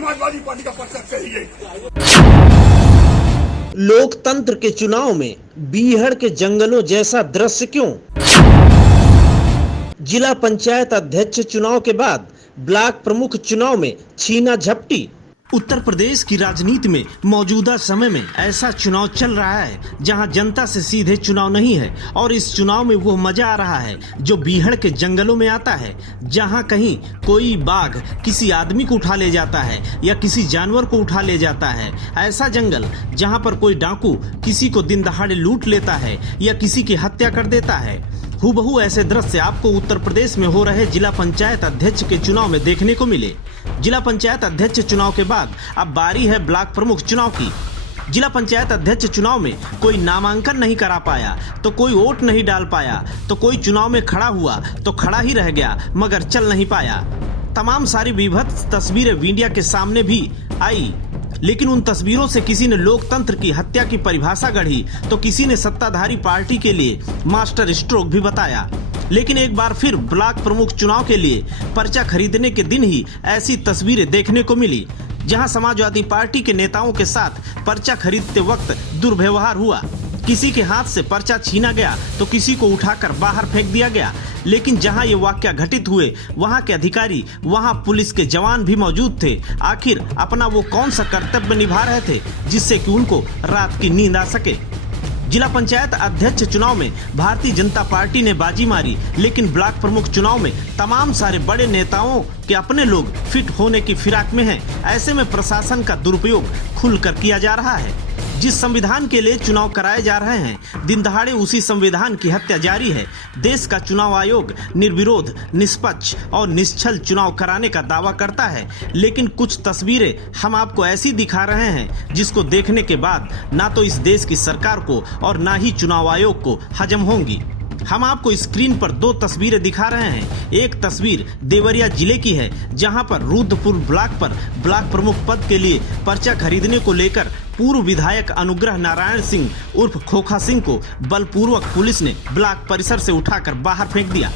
Samajwadi party का पर्चा चाहिए। लोकतंत्र के चुनाव में बीहड़ के जंगलों जैसा दृश्य क्यों? जिला पंचायत अध्यक्ष चुनाव के बाद ब्लॉक प्रमुख चुनाव में छीना झपटी। उत्तर प्रदेश की राजनीति में मौजूदा समय में ऐसा चुनाव चल रहा है जहां जनता से सीधे चुनाव नहीं है और इस चुनाव में वो मजा आ रहा है जो बीहड़ के जंगलों में आता है, जहां कहीं कोई बाघ किसी आदमी को उठा ले जाता है या किसी जानवर को उठा ले जाता है। ऐसा जंगल जहां पर कोई डाकू किसी को दिन दहाड़े लूट लेता है या किसी की हत्या कर देता है। हूबहू ऐसे दृश्य आपको उत्तर प्रदेश में हो रहे जिला पंचायत अध्यक्ष के चुनाव में देखने को मिले। जिला पंचायत अध्यक्ष चुनाव के बाद अब बारी है ब्लॉक प्रमुख चुनाव की। जिला पंचायत अध्यक्ष चुनाव में कोई नामांकन नहीं करा पाया तो कोई वोट नहीं डाल पाया, तो कोई चुनाव में खड़ा हुआ तो खड़ा ही रह गया मगर चल नहीं पाया। तमाम सारी विभत्स तस्वीरें मीडिया के सामने भी आई, लेकिन उन तस्वीरों से किसी ने लोकतंत्र की हत्या की परिभाषा गढ़ी तो किसी ने सत्ताधारी पार्टी के लिए मास्टर स्ट्रोक भी बताया। लेकिन एक बार फिर ब्लॉक प्रमुख चुनाव के लिए पर्चा खरीदने के दिन ही ऐसी तस्वीरें देखने को मिली जहां समाजवादी पार्टी के नेताओं के साथ पर्चा खरीदते वक्त दुर्व्यवहार हुआ। किसी के हाथ से पर्चा छीना गया तो किसी को उठाकर बाहर फेंक दिया गया। लेकिन जहां ये वाकया घटित हुए वहां के अधिकारी, वहां पुलिस के जवान भी मौजूद थे। आखिर अपना वो कौन सा कर्तव्य निभा रहे थे जिससे कि उनको रात की नींद आ सके? जिला पंचायत अध्यक्ष चुनाव में भारतीय जनता पार्टी ने बाजी मारी, लेकिन ब्लॉक प्रमुख चुनाव में तमाम सारे बड़े नेताओं के अपने लोग फिट होने की फिराक में हैं। ऐसे में प्रशासन का दुरुपयोग खुलकर किया जा रहा है। जिस संविधान के लिए चुनाव कराए जा रहे हैं, दिन दहाड़े उसी संविधान की हत्या जारी है। देश का चुनाव आयोग निर्विरोध, निष्पक्ष और निश्चल चुनाव कराने का दावा करता है, लेकिन कुछ तस्वीरें हम आपको ऐसी दिखा रहे हैं जिसको देखने के बाद ना तो इस देश की सरकार को और ना ही चुनाव आयोग को हजम होंगी। हम आपको स्क्रीन पर दो तस्वीरें दिखा रहे हैं। एक तस्वीर देवरिया जिले की है जहां पर रुद्रपुर ब्लॉक पर ब्लॉक प्रमुख पद के लिए पर्चा खरीदने को लेकर पूर्व विधायक अनुग्रह नारायण सिंह उर्फ खोखा सिंह को बलपूर्वक पुलिस ने ब्लॉक परिसर से उठाकर बाहर फेंक दिया।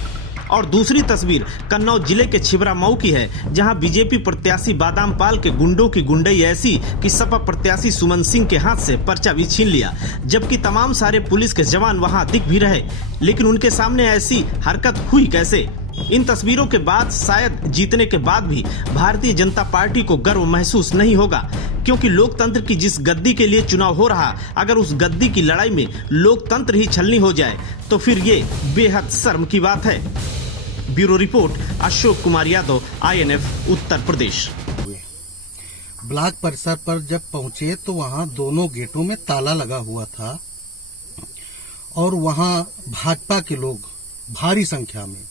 और दूसरी तस्वीर कन्नौज जिले के छिबरा मऊ की है जहां बीजेपी प्रत्याशी बादाम पाल के गुंडों की गुंडई ऐसी कि सपा प्रत्याशी सुमन सिंह के हाथ से पर्चा भी छीन लिया, जबकि तमाम सारे पुलिस के जवान वहां दिख भी रहे, लेकिन उनके सामने ऐसी हरकत हुई कैसे? इन तस्वीरों के बाद शायद जीतने के बाद भी भारतीय जनता पार्टी को गर्व महसूस नहीं होगा, क्योंकि लोकतंत्र की जिस गद्दी के लिए चुनाव हो रहा, अगर उस गद्दी की लड़ाई में लोकतंत्र ही छलनी हो जाए तो फिर ये बेहद शर्म की बात है। Bureau report, Ashok Kumar Yadav, INF, Uttar Pradesh. Block परिसर पर जब पहुंचे तो वहां दोनों गेटों में ताला लगा हुआ था और वहां भाजपा के लोग भारी संख्या में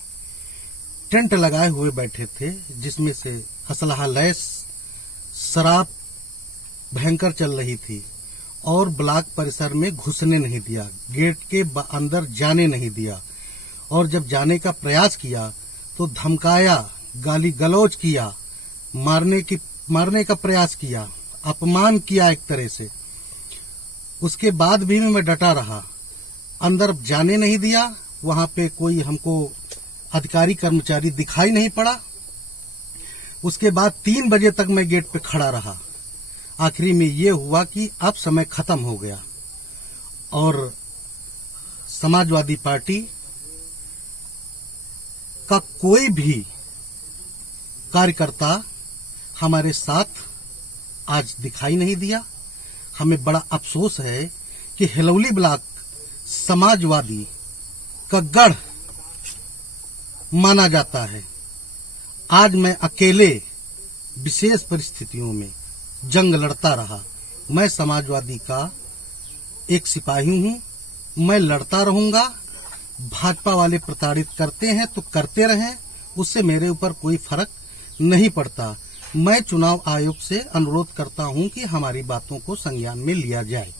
टेंट लगाए हुए बैठे थे, जिसमें से असलहा लैस शराब भयंकर चल रही थी और ब्लॉक परिसर में घुसने नहीं दिया, गेट के अंदर जाने नहीं दिया, और जब जाने का प्रयास किया तो धमकाया, गाली गलौज किया, मारने का प्रयास किया, अपमान किया एक तरह से। उसके बाद भी मैं डटा रहा, अंदर जाने नहीं दिया। वहां पे कोई हमको अधिकारी कर्मचारी दिखाई नहीं पड़ा। उसके बाद 3 बजे तक मैं गेट पे खड़ा रहा। आखिरी में ये हुआ कि अब समय खत्म हो गया और समाजवादी पार्टी का कोई भी कार्यकर्ता हमारे साथ आज दिखाई नहीं दिया। हमें बड़ा अफसोस है कि हिलौली ब्लॉक समाजवादी का गढ़ माना जाता है। आज मैं अकेले विशेष परिस्थितियों में जंग लड़ता रहा। मैं समाजवादी का एक सिपाही हूं, मैं लड़ता रहूंगा। भाजपा वाले प्रताड़ित करते हैं तो करते रहें, उससे मेरे ऊपर कोई फर्क नहीं पड़ता। मैं चुनाव आयोग से अनुरोध करता हूं कि हमारी बातों को संज्ञान में लिया जाए।